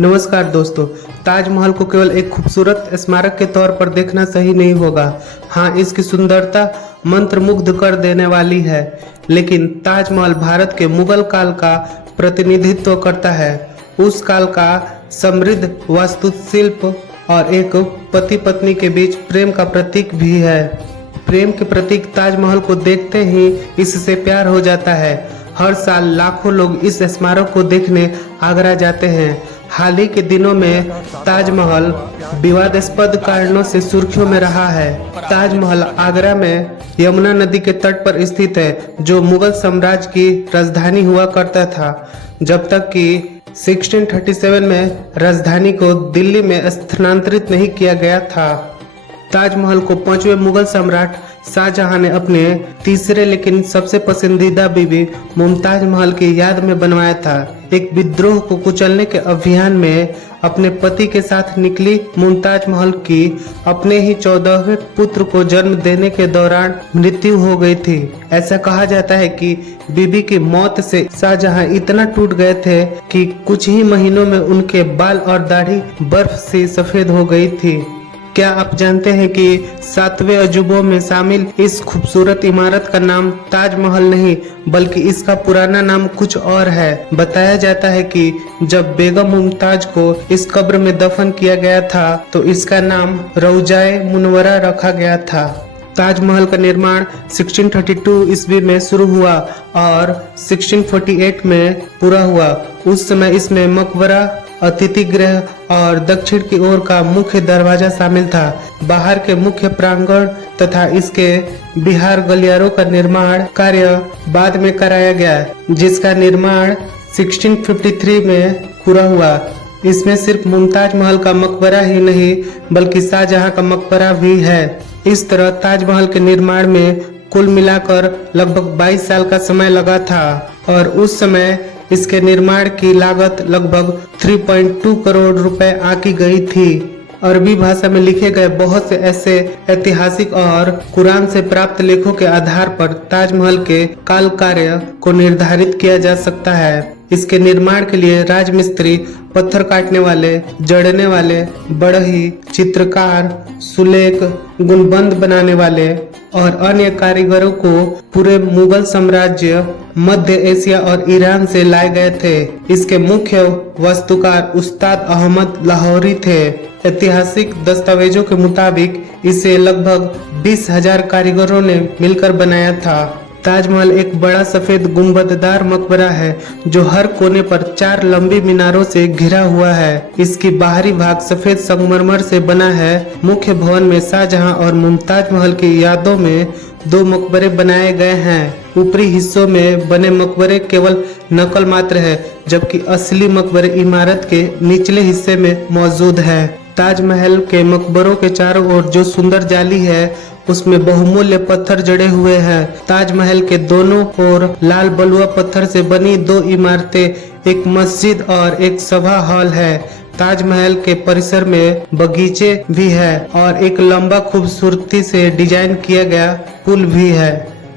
नमस्कार दोस्तों। ताजमहल को केवल एक खूबसूरत स्मारक के तौर पर देखना सही नहीं होगा। हाँ, इसकी सुंदरता मंत्रमुग्ध कर देने वाली है, लेकिन ताजमहल भारत के मुगल काल का प्रतिनिधित्व करता है। उस काल का समृद्ध वास्तुशिल्प और एक पति पत्नी के बीच प्रेम का प्रतीक भी है। प्रेम के प्रतीक ताजमहल को देखते ही इससे प्यार हो जाता है। हर साल लाखों लोग इस स्मारक को देखने आगरा जाते हैं। हाल ही के दिनों में ताजमहल विवादास्पद कारणों से सुर्खियों में रहा है। ताजमहल आगरा में यमुना नदी के तट पर स्थित है, जो मुगल साम्राज्य की राजधानी हुआ करता था, जब तक कि 1637 में राजधानी को दिल्ली में स्थानांतरित नहीं किया गया था। ताजमहल को 5वें मुगल सम्राट शाहजहां ने अपने तीसरे लेकिन सबसे पसंदीदा बीवी मुमताज महल की याद में बनवाया था। एक विद्रोह को कुचलने के अभियान में अपने पति के साथ निकली मुमताज महल की अपने ही 14वें पुत्र को जन्म देने के दौरान मृत्यु हो गई थी। ऐसा कहा जाता है कि बीबी की मौत से शाहजहां इतना टूट गए थे कि कुछ ही महीनों में उनके बाल और दाढ़ी बर्फ से सफेद हो गई थी। क्या आप जानते हैं कि 7वें अजूबों में शामिल इस खूबसूरत इमारत का नाम ताजमहल नहीं, बल्कि इसका पुराना नाम कुछ और है। बताया जाता है कि जब बेगम मुमताज को इस कब्र में दफन किया गया था, तो इसका नाम रौजाए मुनव्वरा रखा गया था। ताजमहल का निर्माण 1632 ईस्वी में शुरू हुआ और 1648 में पूरा हुआ। उस समय इसमें मकबरा, अतिथि गृह और दक्षिण की ओर का मुख्य दरवाजा शामिल था। बाहर के मुख्य प्रांगण तथा इसके बिहार गलियारों का निर्माण कार्य बाद में कराया गया, जिसका निर्माण 1653 में पूरा हुआ। इसमें सिर्फ मुमताज महल का मकबरा ही नहीं, बल्कि शाहजहां का मकबरा भी है। इस तरह ताजमहल के निर्माण में कुल मिलाकर लगभग 22 साल का समय लगा था और उस समय इसके निर्माण की लागत लगभग 3.2 करोड़ रुपए आंकी गई थी। अरबी भाषा में लिखे गए बहुत से ऐसे ऐतिहासिक और कुरान से प्राप्त लेखों के आधार पर ताजमहल के काल कार्य को निर्धारित किया जा सकता है। इसके निर्माण के लिए राजमिस्त्री, पत्थर काटने वाले, जड़ने वाले, बढ़ई, चित्रकार, सुलेख, गुणबंद बनाने वाले और अन्य कारीगरों को पूरे मुगल साम्राज्य, मध्य एशिया और ईरान से लाए गए थे। इसके मुख्य वास्तुकार उस्ताद अहमद लाहौरी थे। ऐतिहासिक दस्तावेजों के मुताबिक इसे लगभग 20,000 कारीगरों ने मिलकर बनाया था। ताजमहल एक बड़ा सफेद गुंबददार मकबरा है, जो हर कोने पर 4 लंबी मीनारों से घिरा हुआ है। इसकी बाहरी भाग सफेद संगमरमर से बना है। मुख्य भवन में शाहजहां और मुमताज महल की यादों में 2 मकबरे बनाए गए हैं। ऊपरी हिस्सों में बने मकबरे केवल नकल मात्र है, जबकि असली मकबरे इमारत के निचले हिस्से में मौजूद है। ताजमहल के मकबरों के चारों ओर जो सुंदर जाली है, उसमें बहुमूल्य पत्थर जड़े हुए हैं। ताजमहल के दोनों ओर लाल बलुआ पत्थर से बनी 2 इमारतें, एक मस्जिद और एक सभा हॉल है। ताजमहल के परिसर में बगीचे भी है और एक लंबा खूबसूरती से डिजाइन किया गया पुल भी है।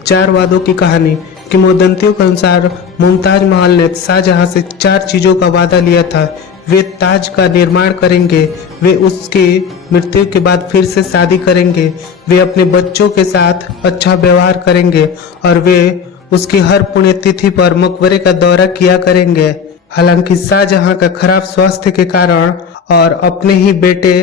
4 वादों की कहानी। किंवदंतियों के अनुसार मुमताज महल ने शाहजहां से 4 चीजों का वादा लिया था। वे ताज का निर्माण करेंगे, वे उसकी मृत्यु के बाद फिर से शादी करेंगे, वे अपने बच्चों के साथ अच्छा व्यवहार करेंगे और वे उसकी हर पुण्यतिथि पर मकबरे का दौरा किया करेंगे। हालांकि शाहजहां का खराब स्वास्थ्य के कारण और अपने ही बेटे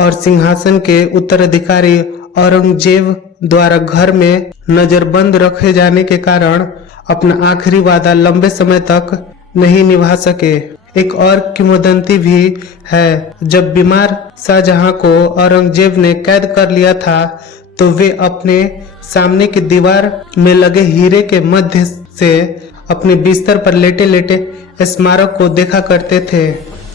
और सिंहासन के उत्तराधिकारी औरंगजेब द्वारा घर में नजरबंद रखे जाने के कारण अपना आखिरी वादा लंबे समय तक नहीं निभा सके। एक और किंवदंती भी है, जब बीमार शाहजहां को औरंगजेब ने कैद कर लिया था, तो वे अपने सामने की दीवार में लगे हीरे के मध्य से अपने बिस्तर पर लेटे लेटे स्मारक को देखा करते थे।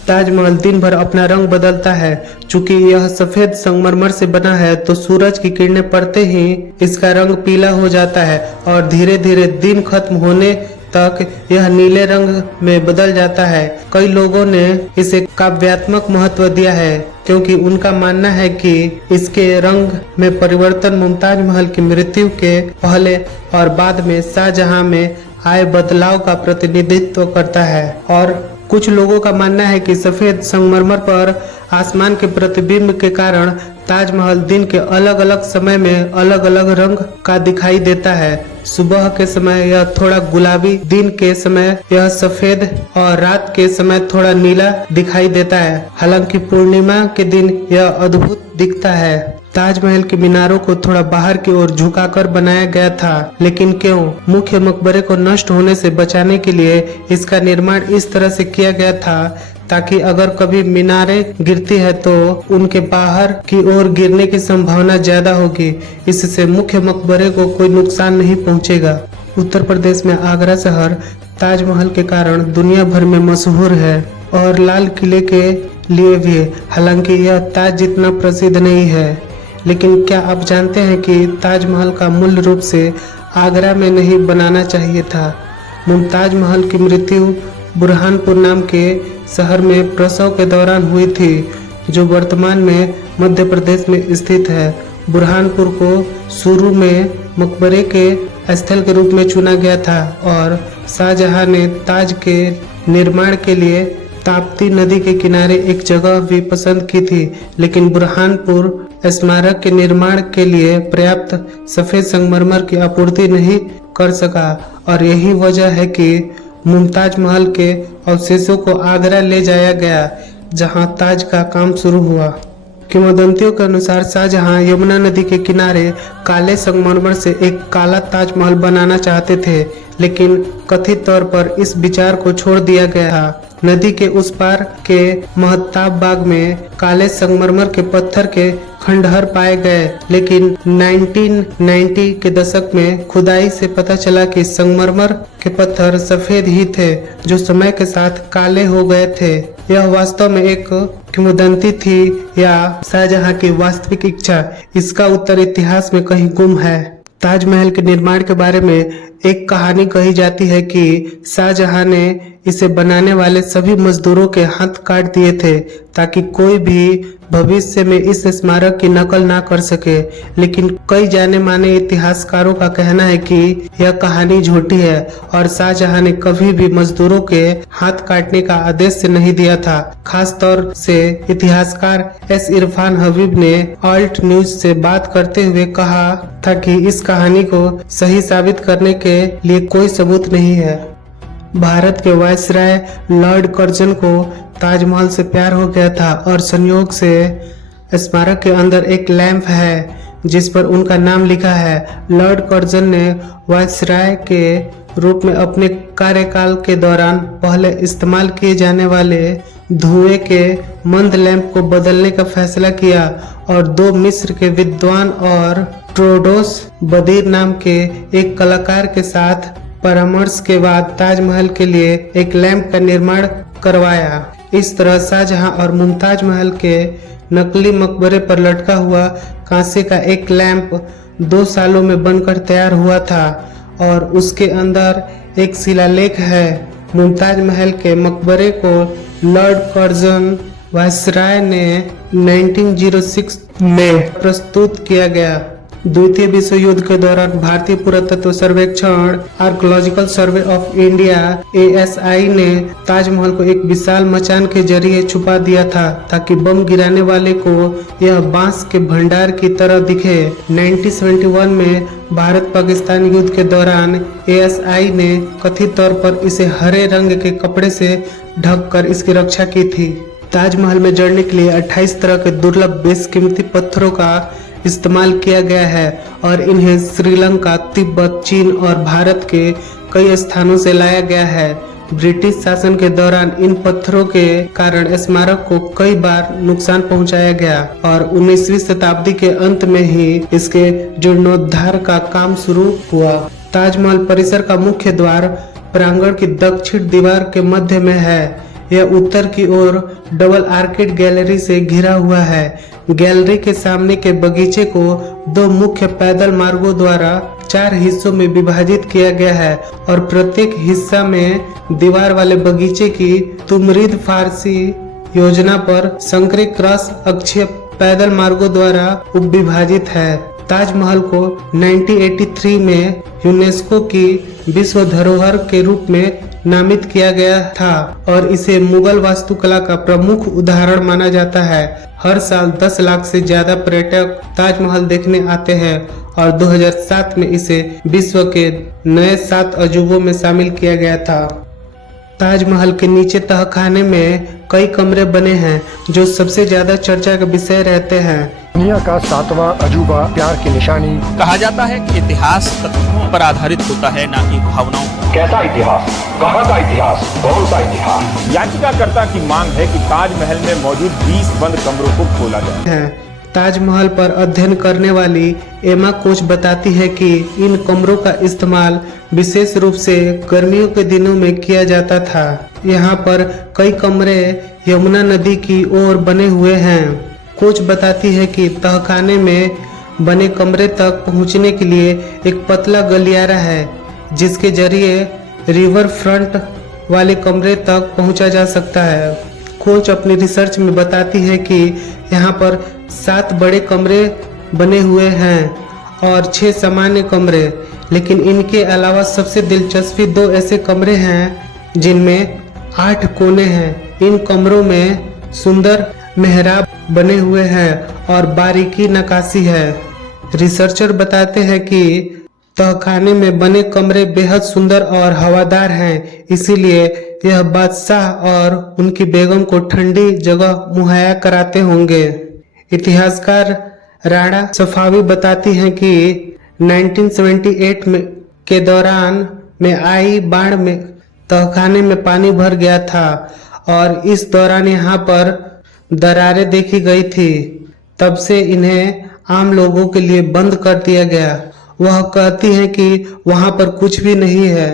ताजमहल दिन भर अपना रंग बदलता है। चूंकि यह सफेद संगमरमर से बना है, तो सूरज की किरणें पड़ते ही इसका रंग पीला हो जाता है और धीरे धीरे दिन खत्म होने तक यह नीले रंग में बदल जाता है। कई लोगों ने इसे काव्यात्मक महत्व दिया है, क्योंकि उनका मानना है कि इसके रंग में परिवर्तन मुमताज महल की मृत्यु के पहले और बाद में शाहजहां में आए बदलाव का प्रतिनिधित्व करता है। और कुछ लोगों का मानना है कि सफेद संगमरमर पर आसमान के प्रतिबिंब के कारण ताजमहल दिन के अलग अलग समय में अलग अलग रंग का दिखाई देता है। सुबह के समय यह थोड़ा गुलाबी, दिन के समय यह सफेद और रात के समय थोड़ा नीला दिखाई देता है। हालांकि पूर्णिमा के दिन यह अद्भुत दिखता है। ताजमहल के मीनारों को थोड़ा बाहर की ओर झुकाकर बनाया गया था, लेकिन क्यों? मुख्य मकबरे को नष्ट होने से बचाने के लिए इसका निर्माण इस तरह से किया गया था ताकि अगर कभी मीनारें गिरती है तो उनके बाहर की ओर गिरने की संभावना ज्यादा होगी। इससे मुख्य मकबरे को कोई नुकसान नहीं पहुंचेगा। उत्तर प्रदेश में आगरा शहर ताजमहल के कारण दुनिया भर में मशहूर है और लाल किले के लिए भी। हालांकि यह ताज जितना प्रसिद्ध नहीं है, लेकिन क्या आप जानते हैं कि ताजमहल का मूल रूप से आगरा में नहीं बनाना चाहिए था? मुमताज महल की मृत्यु बुरहानपुर नाम के शहर में प्रसव के दौरान हुई थी, जो वर्तमान में मध्य प्रदेश में स्थित है। बुरहानपुर को शुरू में मकबरे के स्थल के रूप में चुना गया था और शाहजहां ने ताज के निर्माण के लिए ताप्ती नदी के किनारे एक जगह भी पसंद की थी, लेकिन बुरहानपुर स्मारक के निर्माण के लिए पर्याप्त सफेद संगमरमर की आपूर्ति नहीं कर सका और यही वजह है कि मुमताज महल के अवशेषों को आगरा ले जाया गया, जहां ताज का काम शुरू हुआ। किंवदंतियों के अनुसार शाहजहां यमुना नदी के किनारे काले संगमरमर से एक काला ताजमहल बनाना चाहते थे, लेकिन कथित तौर पर इस विचार को छोड़ दिया गया था। नदी के उस पार के महताब बाग में काले संगमरमर के पत्थर के खंडहर पाए गए, लेकिन 1990 के दशक में खुदाई से पता चला कि संगमरमर के पत्थर सफेद ही थे, जो समय के साथ काले हो गए थे। यह वास्तव में एक किंवदंती थी या शाहजहां की वास्तविक इच्छा, इसका उत्तर इतिहास में कहीं गुम है। ताजमहल के निर्माण के बारे में एक कहानी कही जाती है कि शाहजहां ने इसे बनाने वाले सभी मजदूरों के हाथ काट दिए थे ताकि कोई भी भविष्य में इस स्मारक की नकल ना कर सके, लेकिन कई जाने माने इतिहासकारों का कहना है कि यह कहानी झूठी है और शाहजहां ने कभी भी मजदूरों के हाथ काटने का आदेश नहीं दिया था। खास तौर से इतिहासकार एस इरफान हबीब ने ऑल्ट न्यूज से बात करते हुए कहा था कि इस कहानी को सही साबित करने के लिए कोई सबूत नहीं है। भारत के वायसराय लॉर्ड कर्जन को ताजमहल से प्यार हो गया था और संयोग से स्मारक के अंदर एक लैंप है जिस पर उनका नाम लिखा है। लॉर्ड कर्जन ने वायसराय के रूप में अपने कार्यकाल के दौरान पहले इस्तेमाल किए जाने वाले धुएं के मंद लैंप को बदलने का फैसला किया और 2 मिस्र के विद्वान और ट्रोडोस बदीर नाम के एक कलाकार के साथ परामर्श के बाद ताजमहल के लिए एक लैंप का निर्माण करवाया। इस तरह शाहजहां और मुमताज महल के नकली मकबरे पर लटका हुआ कांसे का एक लैंप 2 सालों में बनकर तैयार हुआ था और उसके अंदर एक शिलालेख है। मुमताज महल के मकबरे को लॉर्ड कर्जन वायसराय ने 1906 में प्रस्तुत किया गया। द्वितीय विश्व युद्ध के दौरान भारतीय पुरातत्व सर्वेक्षण archaeological survey of India ASI ने ताजमहल को एक विशाल मचान के जरिए छुपा दिया था ताकि बम गिराने वाले को यह बांस के भंडार की तरह दिखे। 1971 में भारत पाकिस्तान युद्ध के दौरान ASI ने कथित तौर पर इसे हरे रंग के कपड़े से ढककर इसकी रक्षा की थी। ताजमहल में जड़ने के लिए 28 तरह के दुर्लभ बेशकीमती पत्थरों का इस्तेमाल किया गया है और इन्हें श्रीलंका, तिब्बत, चीन और भारत के कई स्थानों से लाया गया है। ब्रिटिश शासन के दौरान इन पत्थरों के कारण स्मारक को कई बार नुकसान पहुंचाया गया और 19वीं शताब्दी के अंत में ही इसके जीर्णोद्धार का काम शुरू हुआ। ताजमहल परिसर का मुख्य द्वार प्रांगण की दक्षिण दीवार के मध्य में है। यह उत्तर की ओर डबल आर्किड गैलरी से घिरा हुआ है। गैलरी के सामने के बगीचे को 2 मुख्य पैदल मार्गों द्वारा 4 हिस्सों में विभाजित किया गया है और प्रत्येक हिस्सा में दीवार वाले बगीचे की तुमरीद फारसी योजना पर संकरी क्रॉस अक्षीय पैदल मार्गों द्वारा उपविभाजित है। ताजमहल को 1983 में यूनेस्को की विश्व धरोहर के रूप में नामित किया गया था और इसे मुगल वास्तुकला का प्रमुख उदाहरण माना जाता है। हर साल 10 लाख से ज्यादा पर्यटक ताजमहल देखने आते हैं और 2007 में इसे विश्व के नए 7 अजूबों में शामिल किया गया था। ताजमहल के नीचे तहखाने में कई कमरे बने हैं जो सबसे ज्यादा चर्चा का विषय रहते हैं। दुनिया का 7वां अजूबा प्यार की निशानी। कहा जाता है कि इतिहास तथ्यों पर आधारित होता है, ना कि भावनाओं पर। कैसा इतिहास, कहाँ का इतिहास, कौन सा इतिहास? याचिकाकर्ता की मांग है कि ताजमहल में मौजूद 20 बंद कमरों को खोला जाए। ताजमहल पर अध्ययन करने वाली एमा कोच बताती है कि इन कमरों का इस्तेमाल विशेष रूप से गर्मियों के दिनों में किया जाता था। यहाँ पर कई कमरे यमुना नदी की ओर बने हुए हैं। कोच बताती है कि तहखाने में बने कमरे तक पहुँचने के लिए एक पतला गलियारा है जिसके जरिए रिवर फ्रंट वाले कमरे तक पहुँचा जा सकता है। कोच अपनी रिसर्च में बताती है कि यहाँ पर 7 बड़े कमरे बने हुए हैं और 6 सामान्य कमरे, लेकिन इनके अलावा सबसे दिलचस्पी 2 ऐसे कमरे हैं जिनमें 8 कोने हैं। इन कमरों में सुंदर मेहराब बने हुए हैं और बारीकी नक्काशी है। रिसर्चर बताते हैं कि तहखाने में बने कमरे बेहद सुंदर और हवादार हैं, इसीलिए यह बादशाह और उनकी बेगम को ठंडी जगह मुहैया कराते होंगे। इतिहासकार राणा सफावी बताती हैं कि 1978 के दौरान में आई बाढ़ में तहखाने में पानी भर गया था और इस दौरान यहाँ पर दरारें देखी गई थी। तब से इन्हें आम लोगों के लिए बंद कर दिया गया। वह कहती हैं कि वहां पर कुछ भी नहीं है।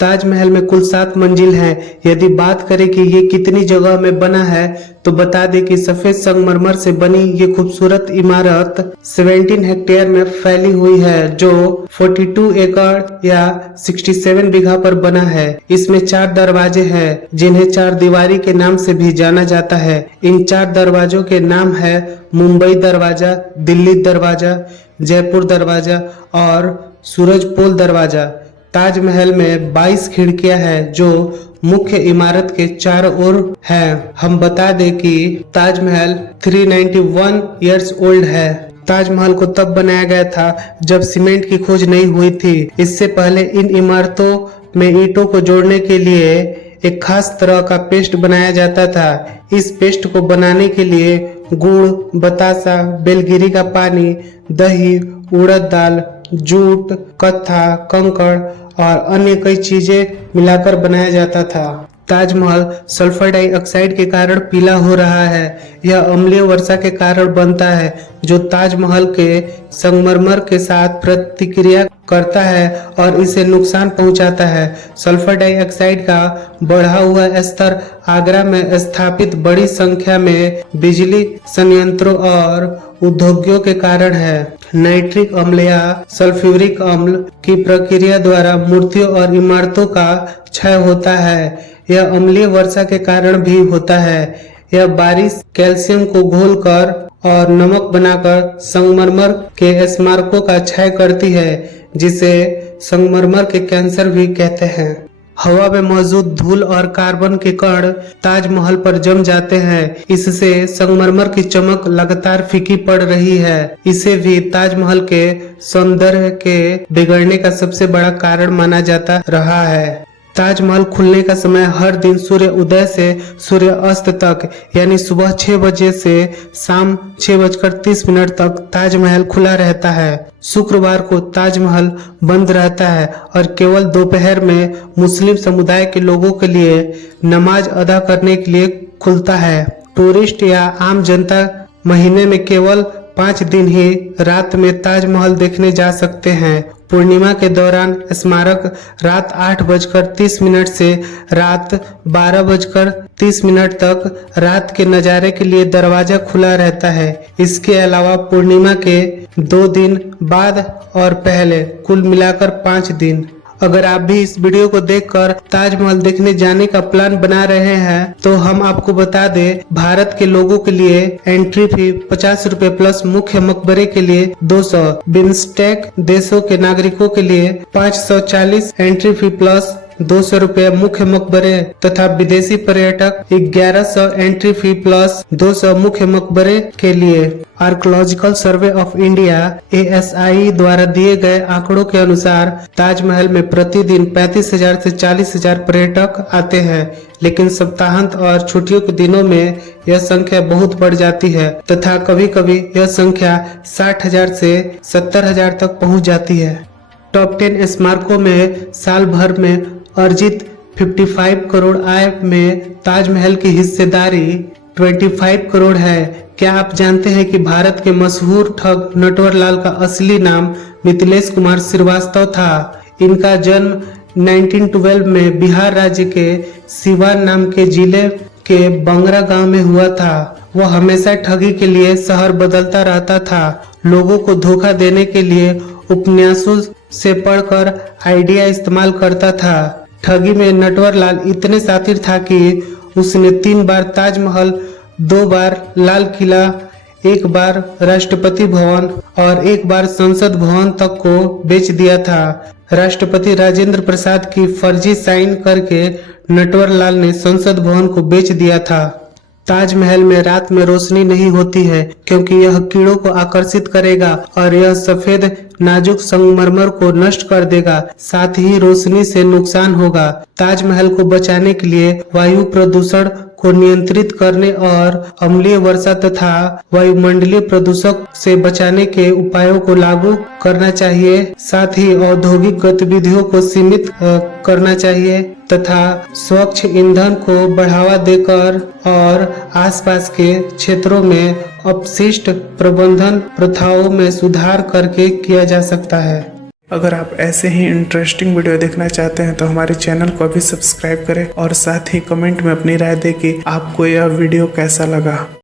ताजमहल में कुल 7 मंजिल हैं। यदि बात करें कि ये कितनी जगह में बना है तो बता दें कि सफेद संगमरमर से बनी ये खूबसूरत इमारत 17 हेक्टेयर में फैली हुई है जो 42 एकड़ या 67 बीघा पर बना है। इसमें 4 दरवाजे हैं जिन्हें 4 दीवारी के नाम से भी जाना जाता है। इन 4 दरवाजों के नाम है मुंबई दरवाजा, दिल्ली दरवाजा, जयपुर दरवाजा और सूरजपोल दरवाजा। ताजमहल में 22 खिड़कियां हैं जो मुख्य इमारत के चारों ओर हैं। हम बता दें कि ताजमहल 391 इयर्स ओल्ड है। ताजमहल को तब बनाया गया था जब सीमेंट की खोज नहीं हुई थी। इससे पहले इन इमारतों में ईंटों को जोड़ने के लिए एक खास तरह का पेस्ट बनाया जाता था। इस पेस्ट को बनाने के लिए गुड़, बतासा, बेलगिरी का पानी, दही, उड़द दाल, जूट, कत्था, कंकड़ और अन्य कई चीजें मिलाकर बनाया जाता था। ताजमहल सल्फर डाइऑक्साइड के कारण पीला हो रहा है। यह अम्लीय वर्षा के कारण बनता है जो ताजमहल के संगमरमर के साथ प्रतिक्रिया करता है और इसे नुकसान पहुंचाता है। सल्फर डाइऑक्साइड का बढ़ा हुआ स्तर आगरा में स्थापित बड़ी संख्या में बिजली संयंत्रों और उद्योगों के कारण है। नाइट्रिक अम्ल या सल्फ्यूरिक अम्ल की प्रक्रिया द्वारा मूर्तियों और इमारतों का क्षय होता है। यह अम्लीय वर्षा के कारण भी होता है। यह बारिश कैल्शियम को घोलकर और नमक बनाकर संगमरमर के स्मारकों का क्षय करती है, जिसे संगमरमर के कैंसर भी कहते हैं। हवा में मौजूद धूल और कार्बन के कण ताजमहल पर जम जाते हैं। इससे संगमरमर की चमक लगातार फीकी पड़ रही है। इसे भी ताजमहल के सौंदर्य के बिगड़ने का सबसे बड़ा कारण माना जाता रहा है। ताजमहल खुलने का समय हर दिन सूर्य उदय से सूर्य अस्त तक यानी सुबह 6 बजे से शाम 6:30 तक ताजमहल खुला रहता है। शुक्रवार को ताजमहल बंद रहता है और केवल दोपहर में मुस्लिम समुदाय के लोगों के लिए नमाज अदा करने के लिए खुलता है। टूरिस्ट या आम जनता महीने में केवल 5 दिन ही रात में ताजमहल देखने जा सकते हैं। पूर्णिमा के दौरान स्मारक रात 8:30 से रात 12:30 तक रात के नज़ारे के लिए दरवाजा खुला रहता है। इसके अलावा पूर्णिमा के 2 दिन बाद और पहले कुल मिलाकर 5 दिन। अगर आप भी इस वीडियो को देखकर ताजमहल देखने जाने का प्लान बना रहे हैं तो हम आपको बता दें, भारत के लोगों के लिए एंट्री फी 50 रुपए प्लस मुख्य मकबरे के लिए 200, बिम्स्टेक देशों के नागरिकों के लिए 540 एंट्री फी प्लस 200 रुपए मुख्य मकबरे तथा विदेशी पर्यटक 1100 एंट्री फी प्लस 200 मुख्य मकबरे के लिए। Archaeological survey of India ASI द्वारा दिए गए आंकड़ों के अनुसार ताजमहल में प्रतिदिन 35,000 से 40,000 पर्यटक आते हैं, लेकिन सप्ताहांत और छुट्टियों के दिनों में यह संख्या बहुत बढ़ जाती है तथा कभी कभी यह संख्या 60,000 से 70,000 तक पहुंच जाती है। टॉप 10 स्मारकों में साल भर में अर्जित 55 करोड़ आय में ताजमहल की हिस्सेदारी 25 करोड़ है। क्या आप जानते हैं कि भारत के मशहूर ठग नटवरलाल का असली नाम मिथिलेश कुमार श्रीवास्तव था। इनका जन्म 1912 में बिहार राज्य के सिवान नाम के जिले के बंगरा गांव में हुआ था। वह हमेशा ठगी के लिए शहर बदलता रहता था। लोगों को धोखा देने के लिए उपन्यासों से पढ़कर आइडिया इस्तेमाल करता था। ठगी में नटवरलाल इतने शातिर था कि उसने 3 बार ताजमहल, 2 बार लाल किला, 1 बार राष्ट्रपति भवन और 1 बार संसद भवन तक को बेच दिया था। राष्ट्रपति राजेंद्र प्रसाद की फर्जी साइन करके नटवरलाल ने संसद भवन को बेच दिया था। ताजमहल में रात में रोशनी नहीं होती है क्योंकि यह कीड़ों को आकर्षित करेगा और यह सफेद नाजुक संगमरमर को नष्ट कर देगा, साथ ही रोशनी से नुकसान होगा। ताजमहल को बचाने के लिए वायु प्रदूषण को नियंत्रित करने और अम्लीय वर्षा तथा वायुमंडलीय प्रदूषक से बचाने के उपायों को लागू करना चाहिए। साथ ही औद्योगिक गतिविधियों को सीमित करना चाहिए तथा स्वच्छ ईंधन को बढ़ावा देकर और आसपास के क्षेत्रों में अपशिष्ट प्रबंधन प्रथाओं में सुधार करके किया जा सकता है। अगर आप ऐसे ही इंटरेस्टिंग वीडियो देखना चाहते हैं तो हमारे चैनल को अभी सब्सक्राइब करें और साथ ही कमेंट में अपनी राय दें कि आपको यह वीडियो कैसा लगा।